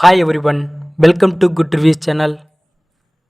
Hi everyone welcome to good reviews channel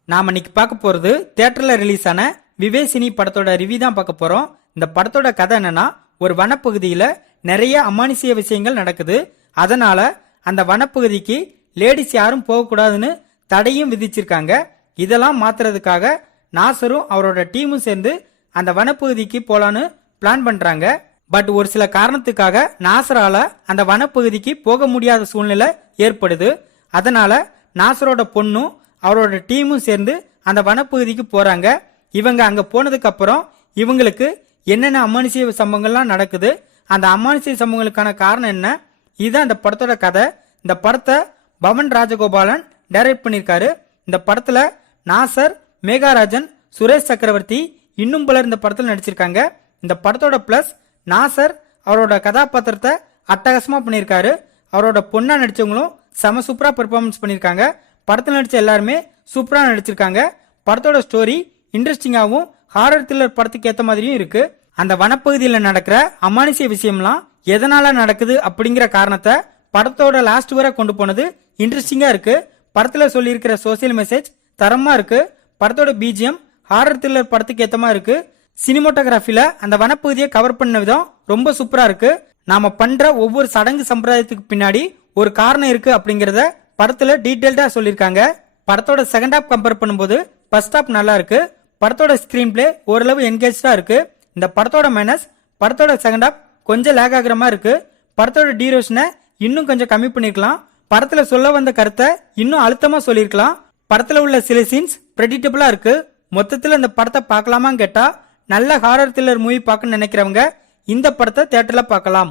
நாம் இன்னைக்கு பார்க்க போகிறது தேட்டரில் ரிலீஸ் ஆன விவேசினி படத்தோட ரிவ்யூ தான் பார்க்க போகிறோம் இந்த படத்தோட கதை என்னன்னா ஒரு வனப்பகுதியில் நிறைய அமானுஷிய விஷயங்கள் நடக்குது. அதனால் அந்த வனப்பகுதிக்கு லேடிஸ் யாரும் போகக்கூடாதுன்னு தடையும் விதிச்சிருக்காங்க. இதெல்லாம் மாற்றுறதுக்காக நாசரும் அவரோட டீமும் சேர்ந்து அந்த வனப்பகுதிக்கு போகலான்னு பிளான் பண்ணுறாங்க பட் ஒரு சில காரணத்துக்காக நாசரால அந்த வனப்பகுதிக்கு போக முடியாத சூழ்நிலை ஏற்படுது. அதனால நாசரோட பொண்ணும் அவரோட டீமும் சேர்ந்து அந்த வனப்பகுதிக்கு போறாங்க. இவங்க அங்க போனதுக்கு அப்புறம் இவங்களுக்கு என்னென்ன அமானுஷிய சம்பவங்கள்லாம் நடக்குது அந்த அமானுஷிய சம்பவங்களுக்கான காரணம் என்ன? இதுதான் இந்த படத்தோட கதை. இந்த படத்தை பவன் ராஜகோபாலன் டைரக்ட் பண்ணியிருக்காரு. இந்த படத்துல நாசர் மேகாராஜன் சுரேஷ் சக்கரவர்த்தி இன்னும் பலர் இந்த படத்தில் நடிச்சிருக்காங்க. இந்த படத்தோட பிளஸ் நாசர் அவரோட கதாபாத்திரத்தை அட்டகாசமாக பண்ணியிருக்காரு. அவரோட பொண்ணா நடிச்சவங்களும் செம சூப்பராக பெர்ஃபார்மன்ஸ் பண்ணியிருக்காங்க. படத்தில் நடித்த எல்லாருமே சூப்பராக நடிச்சிருக்காங்க. படத்தோட ஸ்டோரி இன்ட்ரெஸ்டிங்காகவும் ஹாரர் த்ரில்லர் படத்துக்கு ஏற்ற மாதிரியும் இருக்கு. அந்த வனப்பகுதியில் நடக்கிற அமானுஷிய விஷயம்லாம் எதனால நடக்குது அப்படிங்கிற காரணத்தை படத்தோட லாஸ்ட் வரை கொண்டு போனது இன்ட்ரெஸ்டிங்கா இருக்கு. படத்துல சொல்லியிருக்கிற சோசியல் மெசேஜ் தரமா இருக்கு. படத்தோட பிஜிஎம் ஹாரர் த்ரில்லர் படத்துக்கு ஏத்தமா இருக்கு. சினிமோட்டோகிராஃபில அந்த வனப்பகுதியை கவர் பண்ண விதம் ரொம்ப சூப்பரா இருக்கு. நாம பண்ற ஒவ்வொரு சடங்கு சம்பிரதாயத்துக்கு பின்னாடி ஒரு காரணம் இருக்கு அப்படிங்கறத படத்துல டீட்டெயில்டா சொல்லியிருக்காங்க. படத்தோட செகண்ட் ஹாப் கம்பேர் பண்ணும்போது ஃபர்ஸ்ட் ஹாப் நல்லா இருக்கு. படத்தோட ஸ்கிரீன் பிளே ஓரளவு என்கேஜா இருக்கு. இந்த படத்தோட மைனஸ் படத்தோட செகண்ட் ஹாப் கொஞ்சம் லேக் ஆகுற மாதிரி இருக்கு. படத்தோட டியூரேஷனை இன்னும் கொஞ்சம் கம்மி பண்ணிருக்கலாம். படத்துல சொல்ல வந்த கருத்தை இன்னும் அழுத்தமா சொல்லியிருக்கலாம். படத்துல உள்ள சில சீன்ஸ் ப்ரெடிக்டபிளா இருக்கு. மொத்தத்துல இந்த படத்தை பார்க்கலாமான்னு கேட்டா நல்ல ஹாரர் த்ரில்லர் மூவி பார்க்கணும்னு நினைக்கிறவங்க இந்த படத்தை தேட்டரில் பார்க்கலாம்.